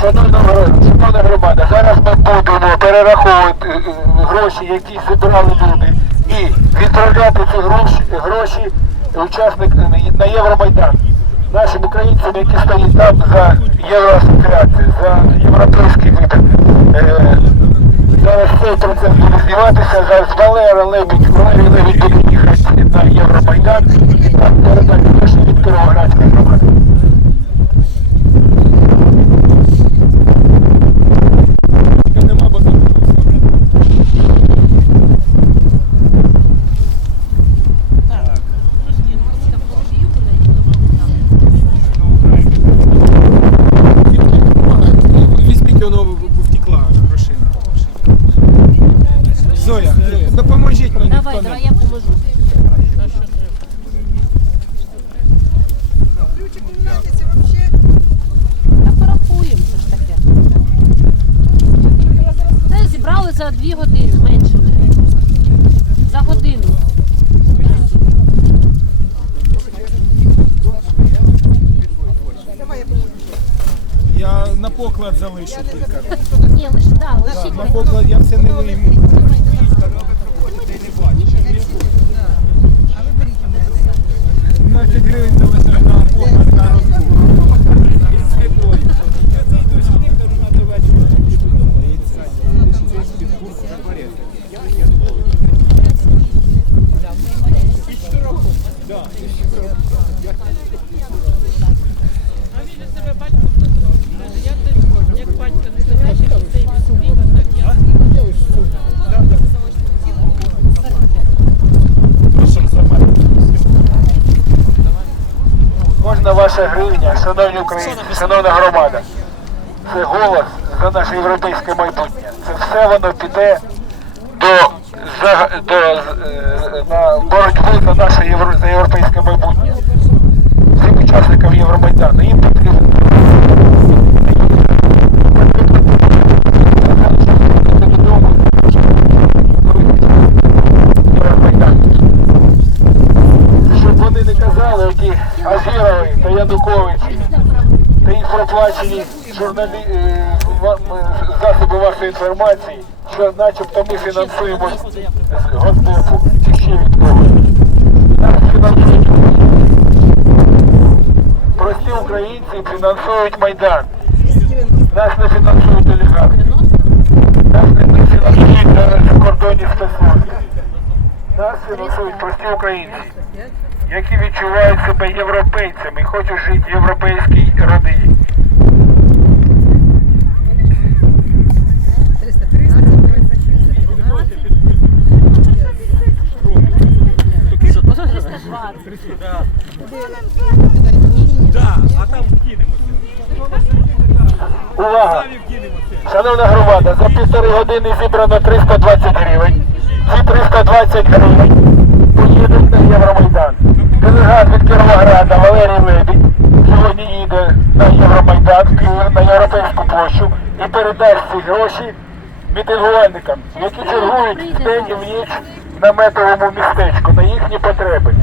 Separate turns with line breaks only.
Шановна гро- шановна громада, зараз ми будемо перераховувати е, е, гроші, які зібрали люди, і відправляти ці гроші, гроші учасникам на Євромайдан. Нашим українцям, які стоять там за євроасоціацію, за європейський вибір. Е, Зараз цей процес буде зніматися, зараз Валера Лебідь, Валерій Лебідь буде їхати на Євромайдан і там передати гроші від Кіровоградської громади.
Нема бо Візьміть воно бо втекла грошина. Зоя, допоможіть мені.
Давай,
хто
давай,
не-
я поможу. Та порахуємо, це ж таке. Це зібрали за дві години, менше. За годину.
Я на поклад залишу кілька.
Ні, лише да, лишіть.
На поклад я все не вийму. 17 гривень залишаю на поклад на розбух.
Кожна ваша гривня, шановні українці, шановна громада, це голос за наше європейське майбутнє. Це все воно піде до, до е, на боротьбу за наше європейське майбутнє. Вони які Азірови та Янукович та їх проплачені журналі... е, засоби вашої інформації, що начебто ми фінансуємо Госдепу чи ще від когось. Прості українці фінансують Майдан. Нас не фінансують олігархи. Нас не фінансують закордонні спецслужби. Нас фінансують прості українці які відчувають себе європейцями хочуть жити в європейській родині. Увага! Шановна громада, за півтори години зібрано 320 гривень. Ці 320 гривень Валерій Лебідь сьогодні їде на Євромайдан, на Європейську площу і передасть ці гроші мітингувальникам, які чергують вдень і в ніч на метовому містечку на їхні потреби.